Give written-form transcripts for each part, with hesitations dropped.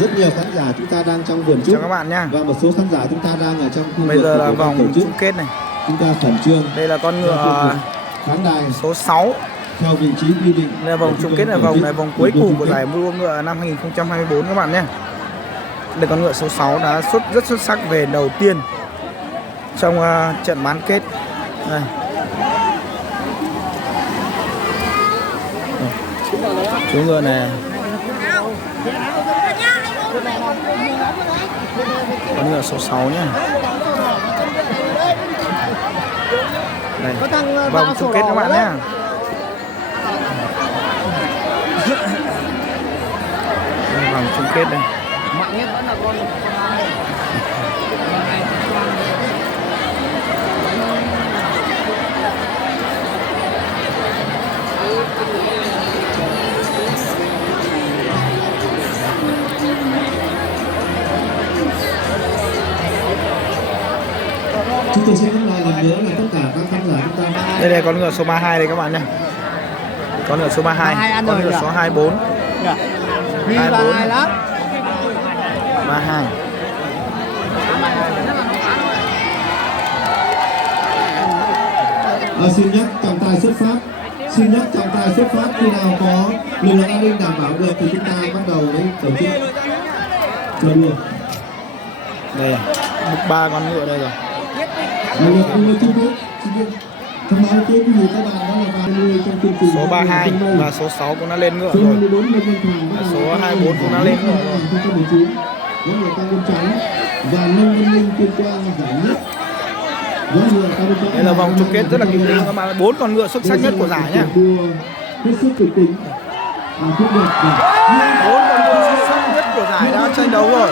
Rất nhiều khán giả chúng ta đang trong vườn trúc cho các bạn nha. và một số khán giả chúng ta đang ở trong khu Bây giờ là của vòng tổ chức. chung kết này. Chúng ta khẩn trương. Đây là con ngựa khán đài số 6. theo vị trí quy định. Đây là vòng chung kết, là vòng này vòng cuối cùng của giải đua ngựa năm 2024 các bạn nhé. Đây con ngựa số 6 đã rất xuất sắc về đầu tiên trong trận bán kết. Đây. Chú ngựa này, con ngựa số 6 nhé. Đây, vòng chung kết các bạn nhé. Vòng chung kết đây. Mạnh nhất vẫn là con Chúng tôi sẽ nhắc lại lần nữa là tất cả các khán giả chúng ta. Đây là con ngựa số 32 đây các bạn nhé. Con ngựa số 32, con ngựa số 24. 32 lắm. 32. Xin nhắc trọng tài xuất phát. Xin nhắc trọng tài xuất phát, khi nào có lực lượng an ninh đảm bảo được thì chúng ta bắt đầu với tổ chức chơi đua. Đây, 3 con ngựa đây rồi. Thông báo tới quý vị các bạn đó là vào nuôi trong chương trình. Số 32 và số 6 cũng đã lên ngựa rồi. Số 24 cũng đã lên ngựa rồi. Với ngựa cao bên trái và Nông Văn Minh Tuyên Quang giải nhất. Đây là vòng chung kết rất là kịch tính các bạn. 4 con ngựa xuất sắc nhất của giải nhé. Hết sức kịch tính. 4 con ngựa xuất sắc nhất của giải đã tranh đấu rồi.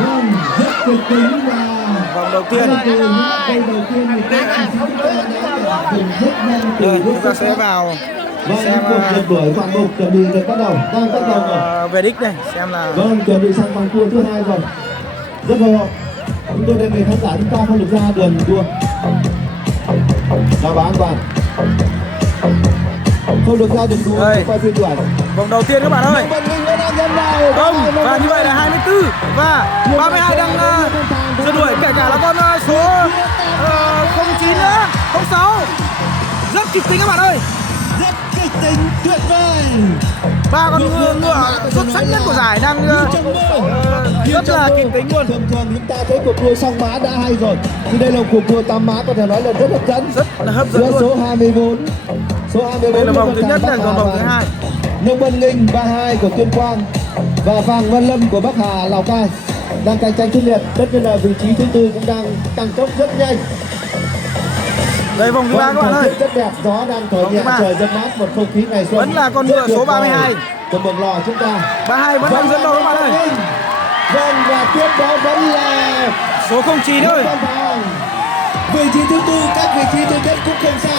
Vâng, rất kịch tính và vòng đầu tiên. Rồi, chúng ta sẽ vào xem đuổi vòng một chuẩn bị được bắt đầu, đang bắt đầu rồi. Về đích này, xem là vâng, chuẩn bị sang vòng cua thứ 2 rồi. Rất hồi hộp. Chúng tôi đề nghị khán giả chúng ta không được ra đường đua. Đảm bảo an toàn. Không được ra đường đua, quay phim đuổi. vòng đầu tiên các bạn ơi. Không, và như vậy là 24 và 32 đang rượt đuổi, kể cả là con số 09 nữa, 06. Rất kịch tính các bạn ơi. Rất kịch tính, tuyệt vời. 3 con ngựa xuất sắc nhất của giải đang rất là kịch tính luôn. Thường chúng ta thấy cuộc đua song mã đã hay rồi, thì đây là cuộc đua tam mã có thể nói là rất hấp dẫn. Rất là hấp dẫn luôn. Số 24. Đây là vòng thứ nhất, này còn vòng thứ 2. Nông Văn Ninh 32 của Tuyên Quang và Vàng Văn Lâm của Bắc Hà, Lào Cai đang cạnh tranh quyết liệt. Tất nhiên là vị trí thứ tư cũng đang tăng tốc rất nhanh. Đây vòng thứ 3 các bạn ơi. Rất đẹp, gió đang thổi nhẹ, trời rất mát, một không khí ngày xuân. Vẫn là con ngựa số 32 của Mường Lò chúng ta. 32 vẫn đang dẫn đầu các bạn ơi. Vâng, và tiếp đó vẫn là số 09 thôi. Vị trí thứ tư, cách vị trí thứ nhất cũng không xa.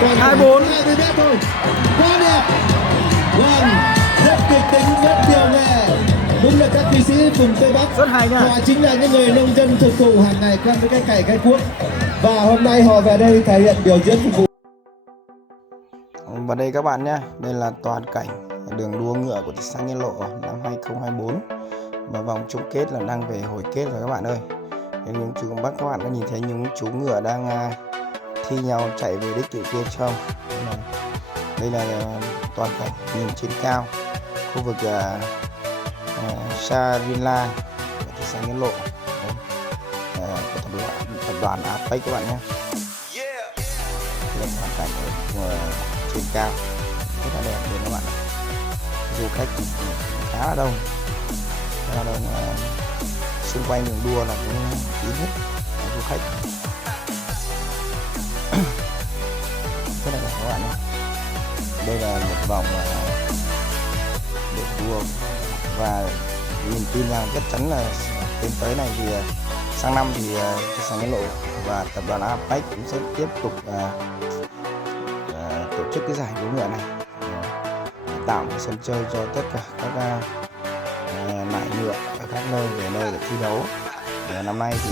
Còn 24 20 mét thôi. Quá đẹp. Vâng, rất kịch tính, rất điều nghệ. Đúng là các kỳ sĩ vùng Tây Bắc. Rất hay nha. Họ chính là những người nông dân thực thụ hàng ngày quen với cái cày cái cuốc. Và hôm nay họ về đây thể hiện biểu diễn phục vụ. Và đây các bạn nhé, đây là toàn cảnh đường đua ngựa của thị xã Nghĩa Lộ năm 2024. Và vòng chung kết là đang về hồi kết rồi các bạn ơi. Những chú Bắc các bạn có nhìn thấy những chú ngựa đang thi nhau chạy về đích tự kia không? Đây là toàn cảnh nhìn trên cao khu vực Sarila của thị xã Nghĩa Lộ của tập đoàn Apec các bạn nhé. Đây là toàn cảnh ở trên cao rất là đẹp luôn các bạn. Du khách khá là đông, xung quanh đường đua là cũng kín hết du khách. Rất là đẹp các bạn nhé. Đây là một vòng đường đua và niềm tin rằng chắc chắn là tiến tới này thì sang năm thì thị xã Nghĩa Lộ và tập đoàn Apec cũng sẽ tiếp tục tổ chức cái giải đua ngựa này để tạo một sân chơi cho tất cả các nại ngựa ở các nơi về nơi để thi đấu. Năm nay thì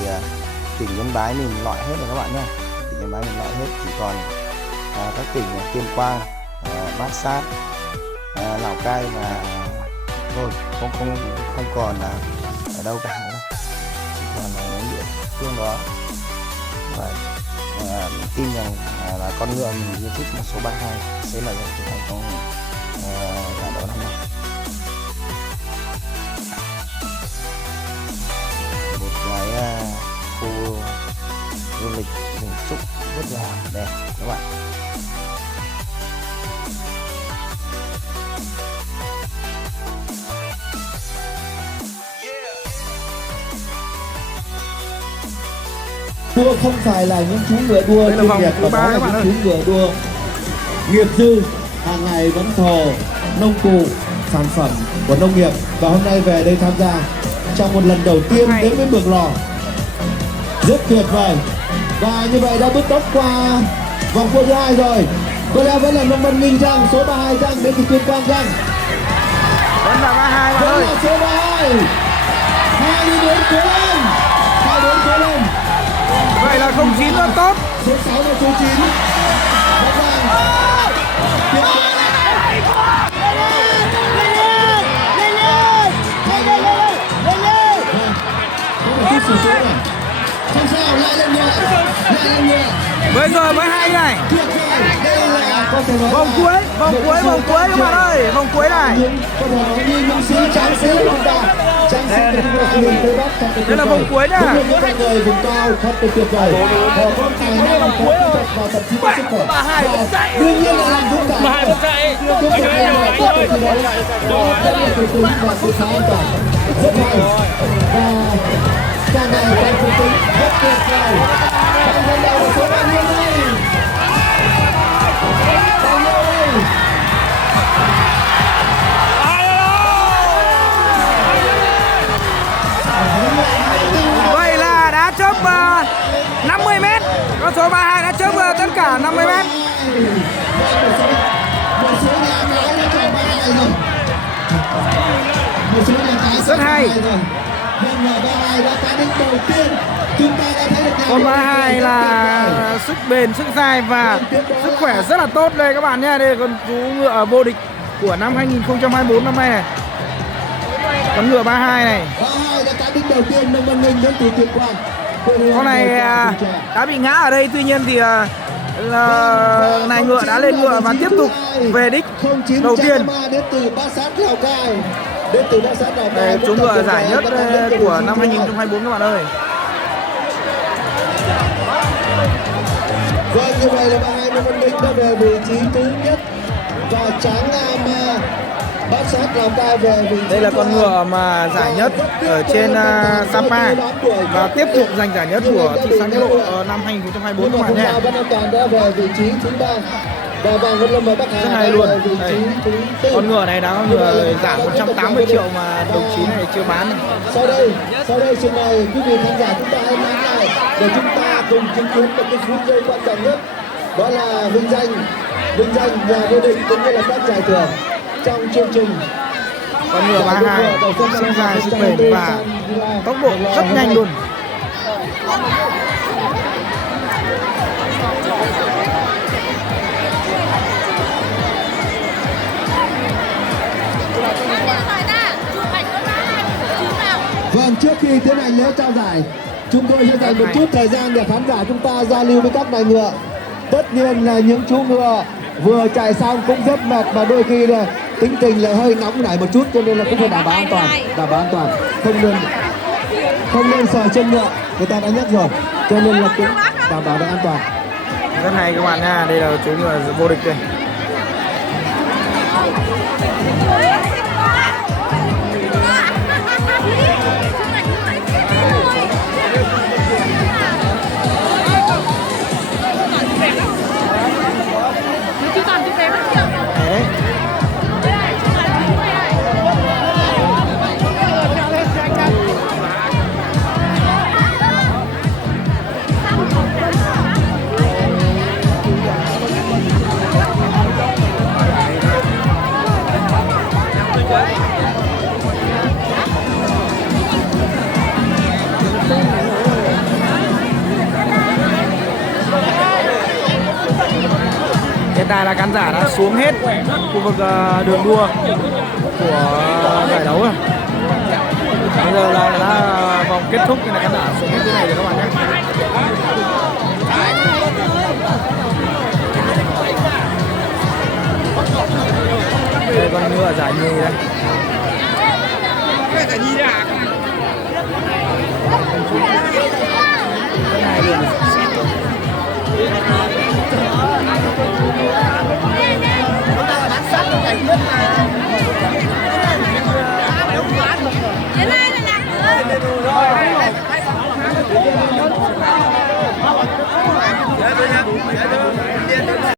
tỉnh Yên Bái mình loại hết rồi các bạn nhé. Tỉnh Yên Bái mình loại hết, chỉ còn các tỉnh Tuyên Quang, Bát Sát, Lào Cai và thôi không còn là ở đâu cả nữa, chỉ còn là những địa phương đó. Và tin rằng là con ngựa mình yêu thích là số 32 sẽ là giành chiến thắng trong giải đấu năm nay. Một cái khu du lịch rừng trúc rất là đẹp các bạn. Đua không phải là những chú ngựa đua chuyên nghiệp, mà đó là những chú ngựa đua nghiệp dư, hàng ngày vẫn thờ nông cụ, sản phẩm của nông nghiệp, và hôm nay về đây tham gia trong một lần đầu tiên đến với Mường Lò, rất tuyệt vời. Và như vậy đã bước tốc qua vòng cua thứ 2 rồi. Có lẽ vẫn là Nông Văn Minh Giang, số 32 Giang đến từ Tuyên Quang Giang. Vẫn là 32 bạn Vẫn ơi. là số 32. 2 đến cuối lên. 2 đến cuối lên. Vậy là 09 rất tốt. Số 6 là số 9. Bắc Giang. Tuyên Quang. Chút số số này. Không sao, lại lên ngựa. Lại lên ngựa. Bây giờ mới hay này. Tuyệt vời. Đây là có thể nói Vòng cuối các bạn ơi, vòng cuối này. Có thể nói như những sĩ tráng sĩ của chúng ta. Tráng sĩ của chúng ta miền Tây Bắc trong cái Đây là vòng cuối nè. những con người vùng cao thật tuyệt vời. Họ có tài năng, có kỹ thuật và thậm chí có sức khỏe. Và đương nhiên là làm dũng cảm. Tiếp tục là tiếp tục thi đấu. Rất là tự tin và sự khá an toàn. Rất hay. Và càng ngày càng tự tin, rất tuyệt vời. Trong lần đầu của số bao nhiêu đây? Bao nhiêu đây? Vậy là đã chớp 50m. Con số 32 đã chớp tất cả 50m. Một số nhà cái đã chọn 32 rồi. Một số nhà cái Rất hay. Nhưng mà 32 đã cá đích đầu tiên. Chúng ta đã thấy được Con 32 là sức bền, sức dài và sức khỏe rất là tốt đây các bạn nhé. Đây là con chú ngựa vô địch của năm 2024 năm nay này. Con ngựa 32 này. 32 đã cá đích đầu tiên Nông Văn Minh đến từ Tuyên Quang. Con này đã bị ngã ở đây, tuy nhiên thì này ngựa đã lên ngựa và tiếp tục về đích đầu tiên. Đến từ Bát Sát Lào Cai. Đến từ Bát Sát Lào Cai. Đây, chú ngựa giải nhất của năm 2024 các bạn ơi. Vâng, như vậy là 32 Nông Văn Minh đã về vị trí thứ nhất và Tráng Nam Bát Sát Lào Cai về vị trí. Đây là con ngựa mà giải nhất ở trên Sapa và tiếp tục giành giải nhất của thị xã Nghĩa Lộ năm 2024 các bạn nhé. Văn An Toàn đã về vị trí thứ 3 và Vàng Văn Lâm và Bắc Hà Rất hay luôn. về vị trí thứ 4. Con ngựa này đã có ngựa giảm 180 triệu mà đồng chí này chưa bán này. Sau đây xin mời quý vị khán giả chúng ta hãy lắng nghe để chúng ta cùng chứng kiến một cái phút giây quan trọng nhất, đó là vinh danh nhà vô địch cũng như là các giải thưởng trong chương trình. Con ngựa 32 sức dài, sức bền và tốc độ rất nhanh luôn. Vâng, trước khi tiến hành lễ trao giải, chúng tôi sẽ dành một chút thời gian để khán giả chúng ta giao lưu với các nài ngựa. Tất nhiên là những chú ngựa vừa chạy xong cũng rất mệt và đôi khi là tính tình là hơi nóng nảy một chút, cho nên là cũng phải đảm bảo an toàn, không nên sờ chân ngựa, người ta đã nhắc rồi, cho nên là cũng đảm bảo được an toàn. Rất hay các bạn nha, đây là chú ngựa vô địch đây. này là khán giả đã xuống hết khu vực đường đua của giải đấu rồi. Bây giờ là vòng kết thúc nên là khán giả xuống hết cái này rồi các bạn nhé. Đây con ngựa giải nhì đây. Cái này luôn.